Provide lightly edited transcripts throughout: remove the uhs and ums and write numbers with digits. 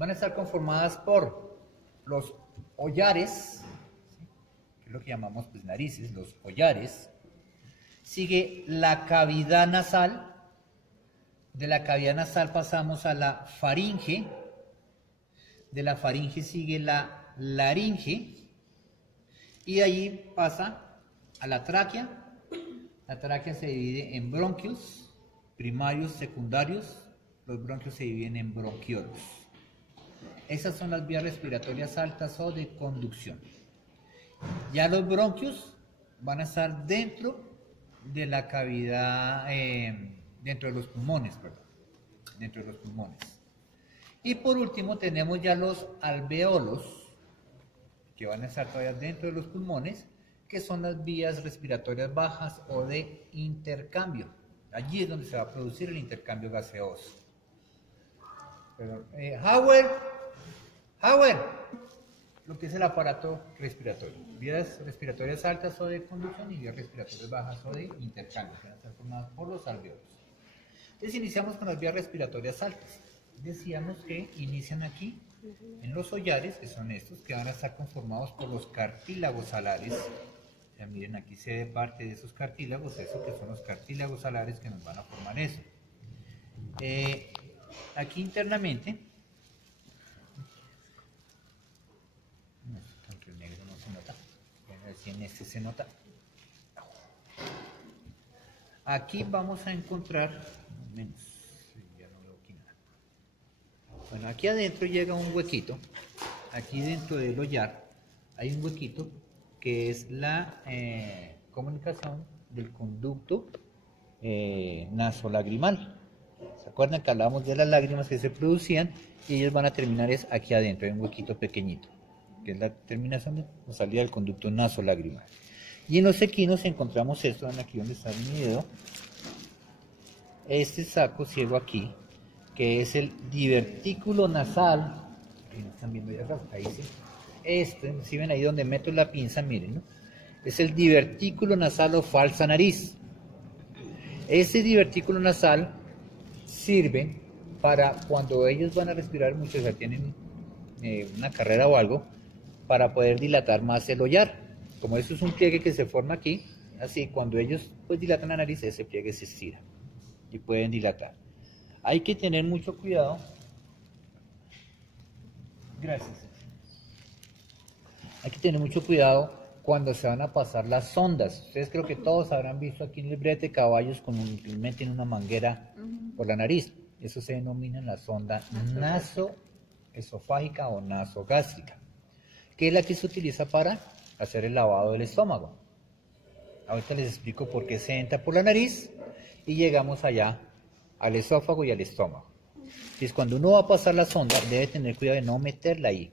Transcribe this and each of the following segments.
van a estar conformadas por los hollares, ¿sí? Que es lo que llamamos pues narices, los hollares. Sigue la cavidad nasal. De la cavidad nasal pasamos a la faringe. De la faringe sigue la laringe. Y de allí pasa a la tráquea. La tráquea se divide en bronquios, primarios, secundarios. Los bronquios se dividen en bronquiolos. Esas son las vías respiratorias altas o de conducción. Ya los bronquios van a estar dentro de la cavidad, dentro de los pulmones, perdón, dentro de los pulmones. Y por último tenemos ya los alveolos, que van a estar todavía dentro de los pulmones, que son las vías respiratorias bajas o de intercambio. Allí es donde se va a producir el intercambio gaseoso. Howard, lo que es el aparato respiratorio. Vías respiratorias altas o de conducción y vías respiratorias bajas o de intercambio, que van a estar formadas por los alveolos. Entonces iniciamos con las vías respiratorias altas. Decíamos que inician aquí, en los hollares, que son estos, que van a estar conformados por los cartílagos alares. Ya miren, aquí se ve parte de esos cartílagos, eso que son los cartílagos alares que nos van a formar eso. Aquí internamente, aunque el negro no se nota, a ver si en este se nota. Aquí vamos a encontrar, menos, ya no veo aquí nada. Bueno, aquí adentro llega un huequito, aquí dentro del hollar hay un huequito que es la comunicación del conducto nasolagrimal. ¿Se acuerdan que hablábamos de las lágrimas que se producían? Y ellas van a terminar es aquí adentro, hay un huequito pequeñito, que es la terminación de salida del conducto nasolagrimal. Y en los equinos encontramos esto, aquí donde está mi dedo, este saco ciego aquí, que es el divertículo nasal. Ahí no están viendo ya acá, ahí sí. Si ven ahí donde meto la pinza, miren, ¿no? Es el divertículo nasal o falsa nariz. Este divertículo nasal sirve para cuando ellos van a respirar, muchos ya tienen una carrera o algo, para poder dilatar más el hollar. Como eso es un pliegue que se forma aquí, así cuando ellos pues dilatan la nariz, ese pliegue se estira y pueden dilatar. Hay que tener mucho cuidado. Gracias. Hay que tener mucho cuidado cuando se van a pasar las sondas. Ustedes creo que todos habrán visto aquí en el brete de caballos con meten una manguera por la nariz. Eso se denomina la sonda nasoesofágica o nasogástrica, que es la que se utiliza para hacer el lavado del estómago. Ahorita les explico por qué se entra por la nariz y llegamos allá al esófago y al estómago. Entonces cuando uno va a pasar la sonda debe tener cuidado de no meterla ahí,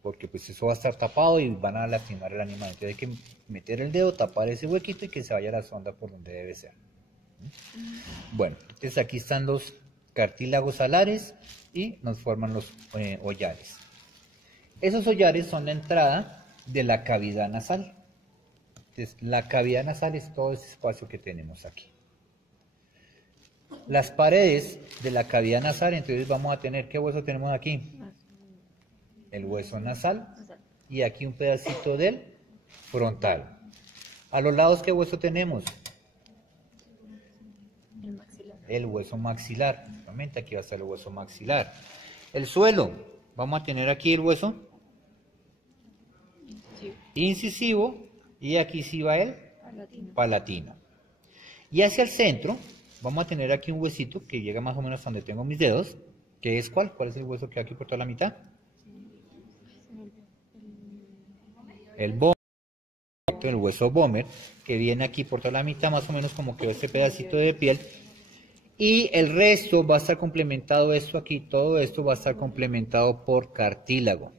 porque pues eso va a estar tapado y van a lastimar el animal. Entonces hay que meter el dedo, tapar ese huequito y que se vaya la sonda por donde debe ser. Bueno, entonces aquí están los cartílagos alares y nos forman los hollares. Esos hollares son la entrada de la cavidad nasal. Entonces la cavidad nasal es todo ese espacio que tenemos aquí. Las paredes de la cavidad nasal, entonces vamos a tener, ¿qué hueso tenemos aquí? El hueso nasal y aquí un pedacito del frontal. A los lados, ¿qué hueso tenemos? El maxilar. El hueso maxilar. Justamente aquí va a estar el hueso maxilar. El suelo, vamos a tener aquí el hueso incisivo y aquí sí va el palatino. Y hacia el centro vamos a tener aquí un huesito que llega más o menos a donde tengo mis dedos, que es ¿cuál? ¿Cuál es el hueso que hay aquí por toda la mitad? El vómer, el hueso vómer, que viene aquí por toda la mitad, más o menos como que este pedacito de piel. Y el resto va a estar complementado, esto aquí, todo esto va a estar complementado por cartílago.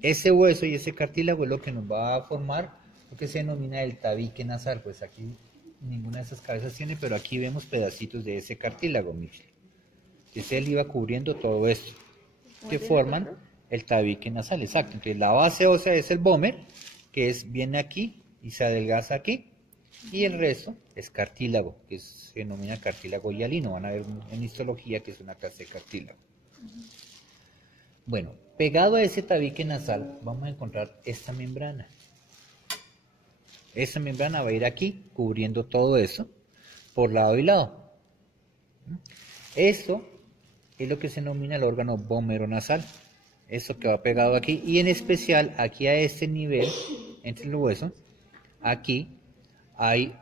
Ese hueso y ese cartílago es lo que nos va a formar lo que se denomina el tabique nasal. Pues aquí ninguna de esas cabezas tiene, pero aquí vemos pedacitos de ese cartílago, miren. Entonces él iba cubriendo todo esto, que forman el tabique nasal, exacto. Entonces la base ósea es el vómer, que viene aquí y se adelgaza aquí, y el resto es cartílago, que se denomina cartílago hialino. Van a ver en histología que es una clase de cartílago. Bueno, pegado a ese tabique nasal vamos a encontrar esta membrana. Esta membrana va a ir aquí, cubriendo todo eso, por lado y lado. Esto es lo que se denomina el órgano vomeronasal. Esto que va pegado aquí, y en especial aquí a este nivel, entre los huesos, aquí hay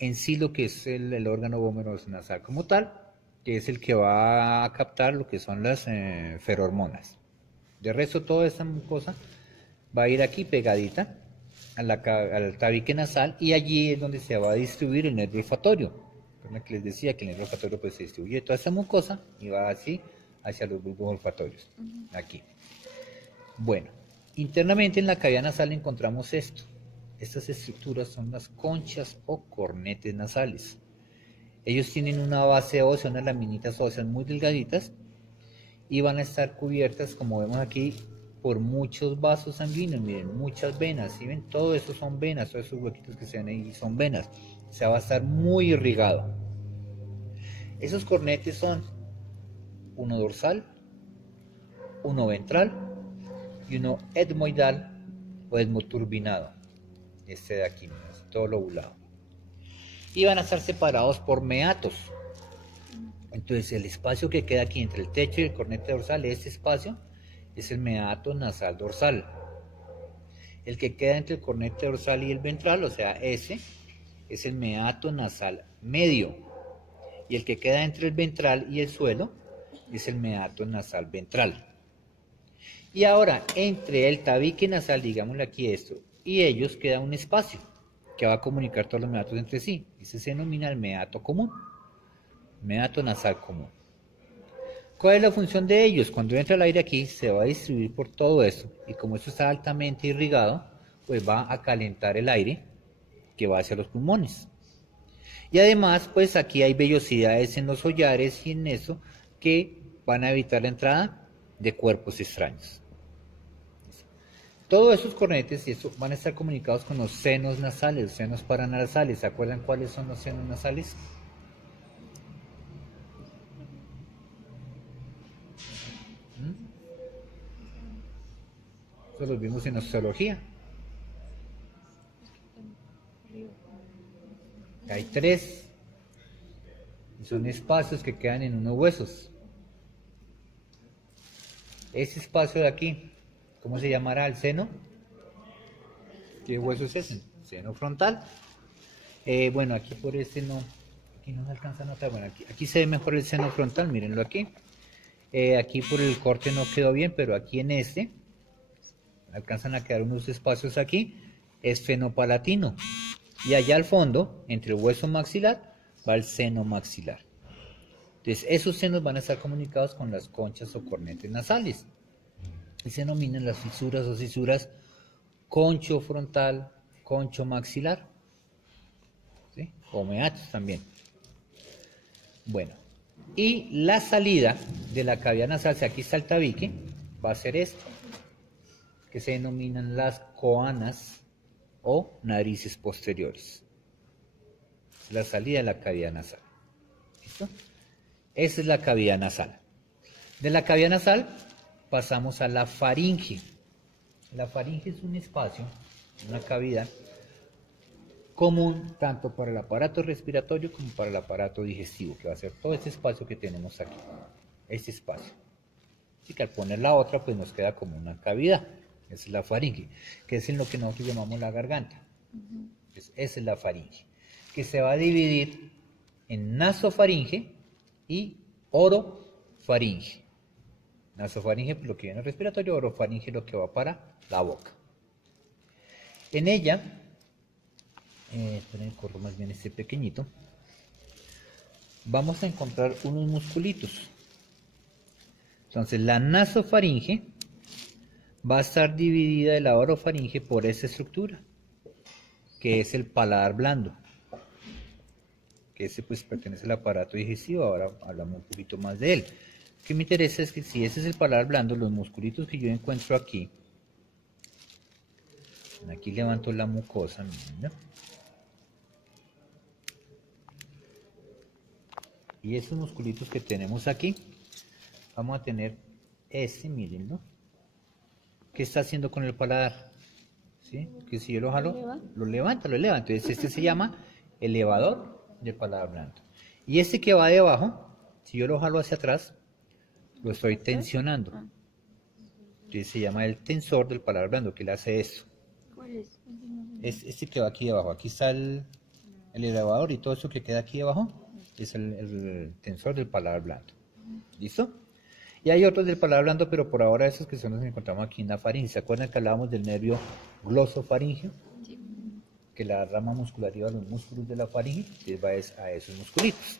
en sí lo que es el órgano vomeronasal como tal, que es el que va a captar lo que son las ferormonas. De resto, toda esta cosa va a ir aquí pegadita al tabique nasal, y allí es donde se va a distribuir el nervio olfatorio. Recuerden que les decía que el nervio olfatorio pues, se distribuye toda esta mucosa y va así hacia los bulbos olfatorios. Aquí. Bueno, internamente en la cavidad nasal encontramos esto. Estas estructuras son las conchas o cornetes nasales. Ellos tienen una base ósea, unas laminitas óseas muy delgaditas, y van a estar cubiertas, como vemos aquí, por muchos vasos sanguíneos. Miren, muchas venas, ¿sí ven? Todo eso son venas, todos esos huequitos que se ven ahí son venas. O sea, va a estar muy irrigado. Esos cornetes son uno dorsal, uno ventral y uno etmoidal o etmoturbinado. Este de aquí, todo lobulado. Y van a estar separados por meatos. Entonces el espacio que queda aquí entre el techo y el cornete dorsal, este espacio es el meato nasal dorsal. El que queda entre el cornete dorsal y el ventral, o sea, ese, es el meato nasal medio. Y el que queda entre el ventral y el suelo es el meato nasal ventral. Y ahora, entre el tabique nasal, digámosle aquí esto, y ellos queda un espacio que va a comunicar todos los meatos entre sí. Ese se denomina el meato común. Meato nasal común. ¿Cuál es la función de ellos? Cuando entra el aire aquí, se va a distribuir por todo esto, y como esto está altamente irrigado, pues va a calentar el aire que va hacia los pulmones. Y además, pues aquí hay vellosidades en los hollares y en eso que van a evitar la entrada de cuerpos extraños. Todos esos cornetes y eso van a estar comunicados con los senos nasales, los senos paranasales. ¿Se acuerdan cuáles son los senos nasales? Eso los vimos en osteología. Hay 3. Y son espacios que quedan en unos huesos. Ese espacio de aquí, ¿cómo se llamará? ¿El seno? ¿Qué hueso es ese? Seno frontal. Bueno, aquí por este no, aquí no se alcanza a notar. Bueno, aquí se ve mejor el seno frontal, mírenlo aquí. Aquí por el corte no quedó bien, pero aquí en este alcanzan a quedar unos espacios aquí. Es fenopalatino. Y allá al fondo, entre el hueso maxilar, va el seno maxilar. Entonces, esos senos van a estar comunicados con las conchas o cornetes nasales. Y se denominan las fisuras o cisuras concho frontal, concho maxilar. ¿Sí? O meatos también. Bueno, y la salida de la cavidad nasal, si aquí está el tabique, va a ser esto, que se denominan las coanas o narices posteriores. La salida de la cavidad nasal. ¿Listo? Esa es la cavidad nasal. De la cavidad nasal pasamos a la faringe. La faringe es un espacio, una cavidad común tanto para el aparato respiratorio como para el aparato digestivo, que va a ser todo este espacio que tenemos aquí. Este espacio. Así que al poner la otra, pues nos queda como una cavidad. Esa es la faringe, que es en lo que nosotros llamamos la garganta. Entonces, esa es la faringe, que se va a dividir en nasofaringe y orofaringe. Nasofaringe, lo que viene al respiratorio, orofaringe, lo que va para la boca. En ella, esperen, corro más bien este pequeñito, vamos a encontrar unos musculitos. Entonces, la nasofaringe va a estar dividida de la orofaringe por esta estructura, que es el paladar blando, que ese pues pertenece al aparato digestivo. Ahora hablamos un poquito más de él. Lo que me interesa es que si ese es el paladar blando, los musculitos que yo encuentro aquí levanto la mucosa, ¿no? Y esos musculitos que tenemos aquí, vamos a tener mírenlo. ¿Qué está haciendo con el paladar? ¿Sí? Que si yo lo jalo, lo levanta, lo eleva. Entonces este se llama elevador del paladar blando. Y este que va debajo, si yo lo jalo hacia atrás, lo estoy tensionando. Entonces se llama el tensor del paladar blando, que le hace esto. ¿Cuál es? Es este que va aquí debajo. Aquí está el elevador y todo eso que queda aquí debajo es el tensor del paladar blando. ¿Listo? Y hay otros del paladar blando, pero por ahora esos que son los que encontramos aquí en la faringe. ¿Se acuerdan que hablábamos del nervio glosofaringeo? Sí. Que la rama muscular iba a los músculos de la faringe, entonces va a esos musculitos.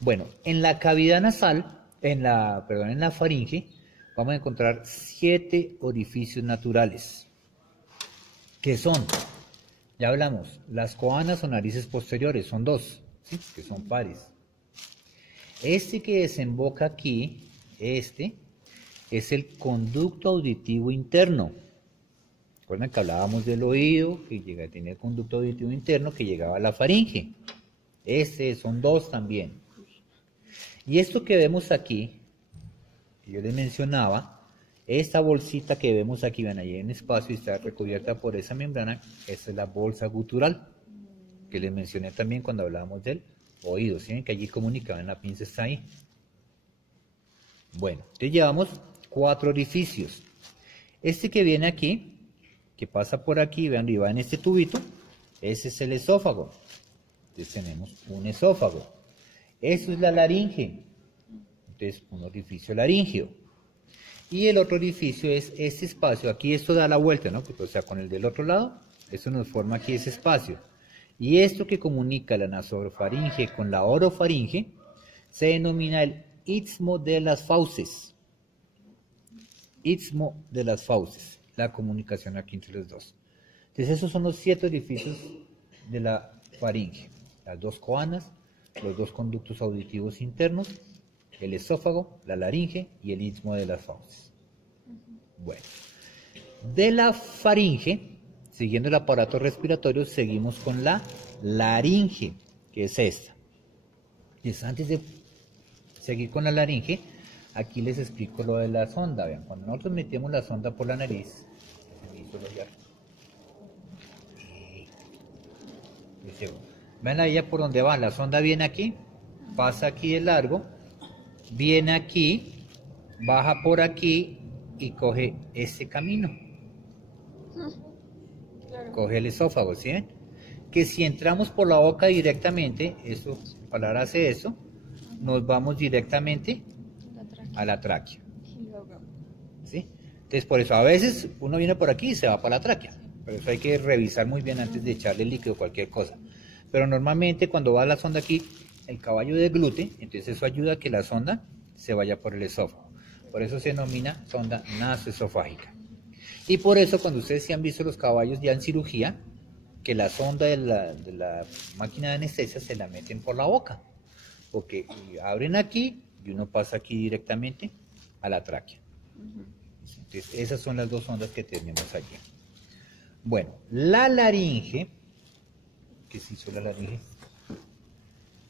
Bueno, en la cavidad nasal, en la faringe, vamos a encontrar 7 orificios naturales. ¿Qué son? Ya hablamos, las coanas o narices posteriores, son 2, ¿sí? Que son pares. Este que desemboca aquí, este, es el conducto auditivo interno. Recuerden que hablábamos del oído, que tenía el conducto auditivo interno que llegaba a la faringe. Son 2 también. Y esto que vemos aquí, que yo les mencionaba, esta bolsita que vemos aquí, ven ahí en espacio y está recubierta por esa membrana, esta es la bolsa gutural, que les mencioné también cuando hablábamos del oído. ¿Sí ven que allí comunicaban, la pinza está ahí? Bueno, entonces llevamos 4 orificios. Este que viene aquí, que pasa por aquí, vean, y va en este tubito, ese es el esófago. Entonces tenemos un esófago. Eso es la laringe. Entonces, un orificio laríngeo. Y el otro orificio es este espacio. Aquí esto da la vuelta, ¿no? O sea, con el del otro lado, esto nos forma aquí ese espacio. Y esto que comunica la nasofaringe con la orofaringe se denomina el istmo de las fauces. Istmo de las fauces. La comunicación aquí entre los dos. Entonces, esos son los 7 orificios de la faringe. Las 2 coanas, los 2 conductos auditivos internos, el esófago, la laringe y el istmo de las fauces. Bueno, de la faringe, siguiendo el aparato respiratorio, seguimos con la laringe, que es esta. Entonces, antes de seguir con la laringe, aquí les explico lo de la sonda. Vean, cuando nosotros metemos la sonda por la nariz, ven ahí por donde va, la sonda viene aquí, pasa aquí de largo, viene aquí, baja por aquí y coge este camino. Claro. Coge el esófago, ¿sí ven? Que si entramos por la boca directamente, eso, la palabra hace eso, nos vamos directamente a la tráquea. ¿Sí? Entonces por eso a veces uno viene por aquí y se va para la tráquea. Por eso hay que revisar muy bien antes de echarle líquido o cualquier cosa. Pero normalmente cuando va la sonda aquí, el caballo deglute, entonces eso ayuda a que la sonda se vaya por el esófago. Por eso se denomina sonda nasoesofágica. Y por eso cuando ustedes se han visto los caballos ya en cirugía, que la sonda de la máquina de anestesia se la meten por la boca. Porque abren aquí y uno pasa aquí directamente a la tráquea. Entonces esas son las 2 sondas que tenemos allí. Bueno, la laringe, ¿qué se hizo la laringe?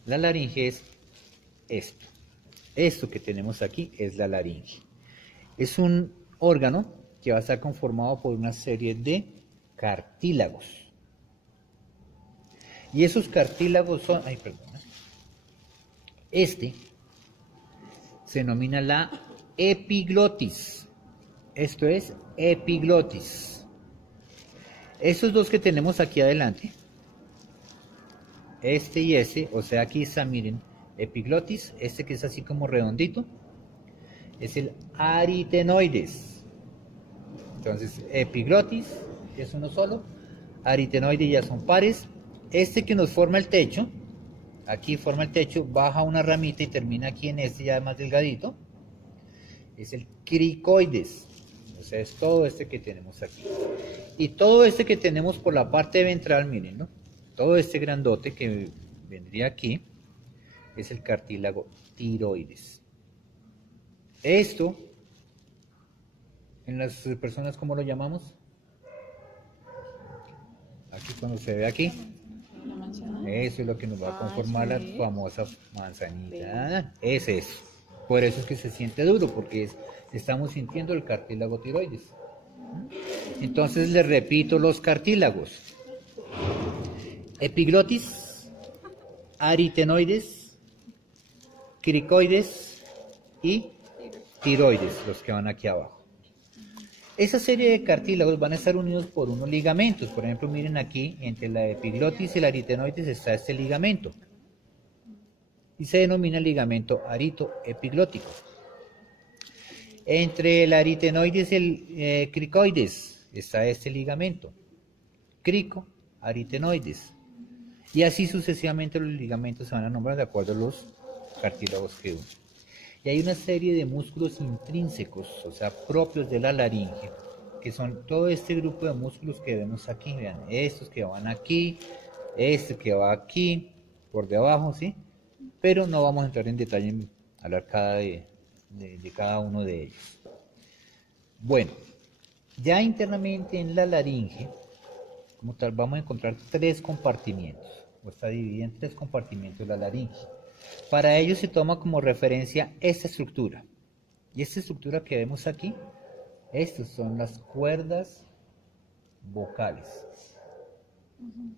La laringe es esto. Esto que tenemos aquí es la laringe. Es un órgano que va a estar conformado por una serie de cartílagos. Y esos cartílagos son... Ay, perdona. Este se denomina la epiglotis. Esto es epiglotis. Estos 2 que tenemos aquí adelante, este y este, o sea, aquí está, miren, epiglotis, este que es así como redondito, es el aritenoides. Entonces, epiglotis es uno solo, aritenoides ya son pares. Este que nos forma el techo, aquí forma el techo, baja una ramita y termina aquí en este ya más delgadito, es el cricoides. O sea, es todo este que tenemos aquí. Y todo este que tenemos por la parte ventral, miren, ¿no? Todo este grandote que vendría aquí es el cartílago tiroides. Esto, en las personas, ¿cómo lo llamamos? Aquí cuando se ve aquí. ¿La manzana? Eso es lo que nos va a conformar la sí. famosa manzanita. Es eso. Por eso es que se siente duro, porque estamos sintiendo el cartílago tiroides. Entonces les repito los cartílagos: epiglotis, aritenoides, cricoides y tiroides, los que van aquí abajo. Esa serie de cartílagos van a estar unidos por unos ligamentos. Por ejemplo, miren aquí, entre la epiglotis y la aritenoides está este ligamento. Y se denomina ligamento aritoepiglótico. Entre el aritenoides y el cricoides está este ligamento. Crico, aritenoides. Y así sucesivamente los ligamentos se van a nombrar de acuerdo a los cartílagos que unen. Y hay una serie de músculos intrínsecos, o sea, propios de la laringe, que son todo este grupo de músculos que vemos aquí. Vean, estos que van aquí, este que va aquí, por debajo, ¿sí? Pero no vamos a entrar en detalle en hablar de cada uno de ellos. Bueno, ya internamente en la laringe, como tal, vamos a encontrar tres compartimientos, o está dividida en tres compartimientos la laringe. Para ello se toma como referencia esta estructura. Y esta estructura que vemos aquí, estas son las cuerdas vocales.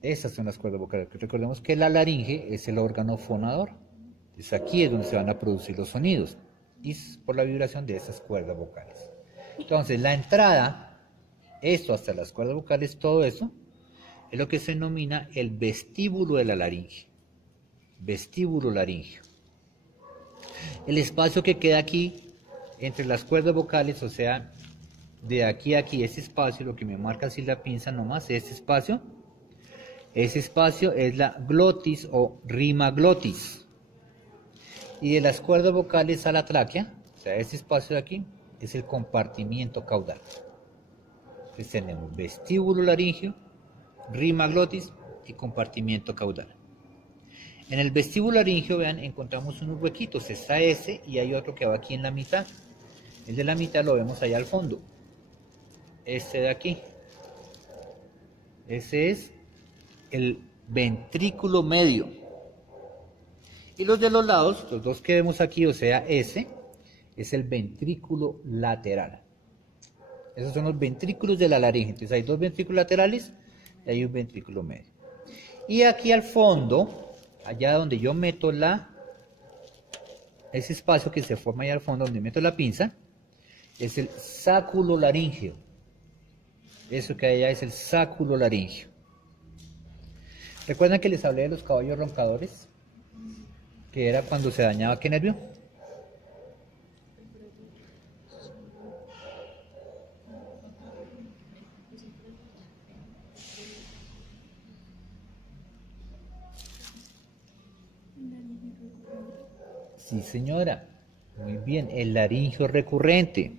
Estas son las cuerdas vocales. Recordemos que la laringe es el órgano fonador. Entonces aquí es donde se van a producir los sonidos. Y es por la vibración de esas cuerdas vocales. Entonces la entrada, esto hasta las cuerdas vocales, todo eso, es lo que se denomina el vestíbulo de la laringe. Vestíbulo laringio. El espacio que queda aquí entre las cuerdas vocales, o sea, de aquí a aquí, ese espacio, lo que me marca así la pinza nomás, ese espacio es la glotis o rima glotis. Y de las cuerdas vocales a la tráquea, o sea, ese espacio de aquí, es el compartimiento caudal. Entonces tenemos vestíbulo laringio, rima glotis y compartimiento caudal. En el vestíbulo laringio, vean, encontramos unos huequitos. Está ese y hay otro que va aquí en la mitad. El de la mitad lo vemos allá al fondo. Este de aquí. Ese es el ventrículo medio. Y los de los lados, los dos que vemos aquí, o sea, ese, es el ventrículo lateral. Esos son los ventrículos de la laringe. Entonces hay dos ventrículos laterales y hay un ventrículo medio. Y aquí al fondo, allá donde yo meto ese espacio que se forma allá al fondo, donde meto la pinza, es el sáculo laríngeo. Eso que hay allá es el sáculo laríngeo. ¿Recuerdan que les hablé de los caballos roncadores? Que era cuando se dañaba qué nervio. Sí, señora. Muy bien, el laringio recurrente,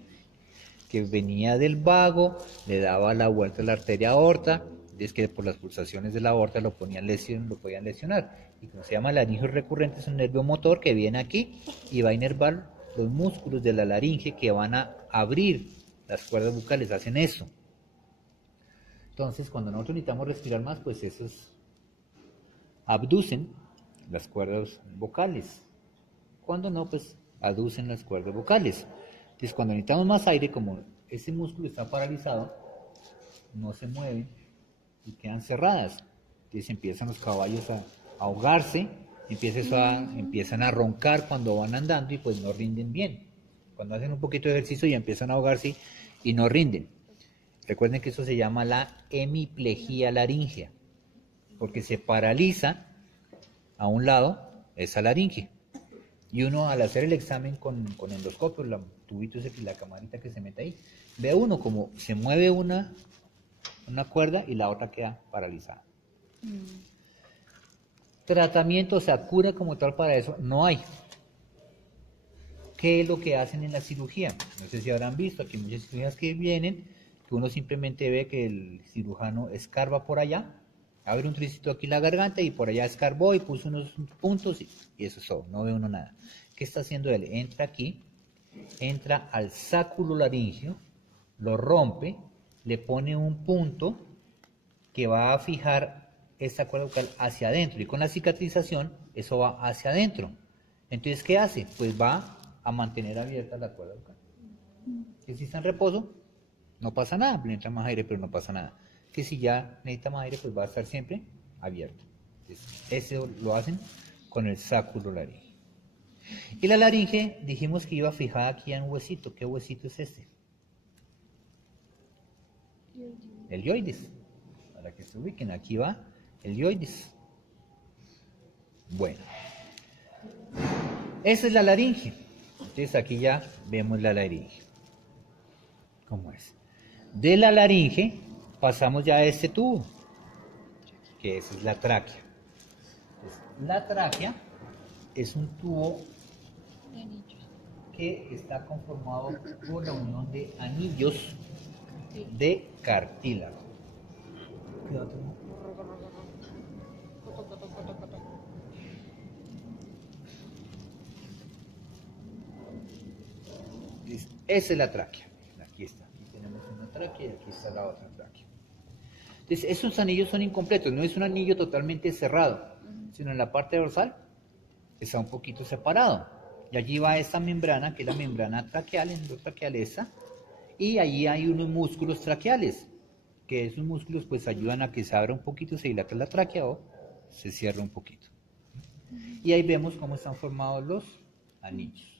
que venía del vago, le daba la vuelta a la arteria aorta, es que por las pulsaciones de la aorta lo podían lesionar. Y como se llama laringio recurrente, es un nervio motor que viene aquí y va a inervar los músculos de la laringe que van a abrir las cuerdas vocales, hacen eso. Entonces, cuando nosotros necesitamos respirar más, pues esos abducen las cuerdas vocales. Cuando no, pues aducen las cuerdas vocales. Entonces, cuando necesitamos más aire, como ese músculo está paralizado, no se mueven y quedan cerradas. Entonces empiezan los caballos a ahogarse, empiezan a roncar cuando van andando y pues no rinden bien. Cuando hacen un poquito de ejercicio ya empiezan a ahogarse y no rinden. Recuerden que eso se llama la hemiplegia laringea, porque se paraliza a un lado esa laringe. Y uno al hacer el examen con endoscopio, el tubito ese, la camarita que se mete ahí, ve uno como se mueve una cuerda y la otra queda paralizada. Tratamiento, o sea, cura como tal para eso, no hay. ¿Qué es lo que hacen en la cirugía? No sé si habrán visto, aquí hay muchas cirugías que vienen, que uno simplemente ve que el cirujano escarba por allá, abre un tricito aquí en la garganta y por allá escarbó y puso unos puntos y eso es todo, no ve uno nada. ¿Qué está haciendo él? Entra aquí, entra al sáculo laringio, lo rompe, le pone un punto que va a fijar esta cuerda vocal hacia adentro y con la cicatrización eso va hacia adentro. Entonces, ¿qué hace? Pues va a mantener abierta la cuerda vocal. Que si está en reposo, no pasa nada, le entra más aire, pero no pasa nada. Que si ya necesita más aire, pues va a estar siempre abierta. Entonces, eso lo hacen con el sacrolaringe. Y la laringe, dijimos que iba fijada aquí en un huesito. ¿Qué huesito es este? El dioides. Para que se ubiquen, aquí va el dioides. Bueno, esa es la laringe. Entonces aquí ya vemos la laringe. ¿Cómo es? De la laringe pasamos ya a este tubo, que esa es la tráquea. Entonces, la tráquea es un tubo que está conformado por la unión de anillos de cartílago. Esa es la tráquea. Aquí está. Aquí tenemos una tráquea y aquí está la otra tráquea. Entonces, esos anillos son incompletos. No es un anillo totalmente cerrado, sino en la parte dorsal está un poquito separado. Y allí va esta membrana, que es la membrana traqueal, endotraqueal esta. Y allí hay unos músculos traqueales, que esos músculos pues ayudan a que se abra un poquito, se dilata la tráquea o se cierra un poquito. Y ahí vemos cómo están formados los anillos.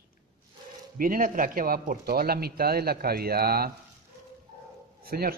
Viene la tráquea, va por toda la mitad de la cavidad. Señor.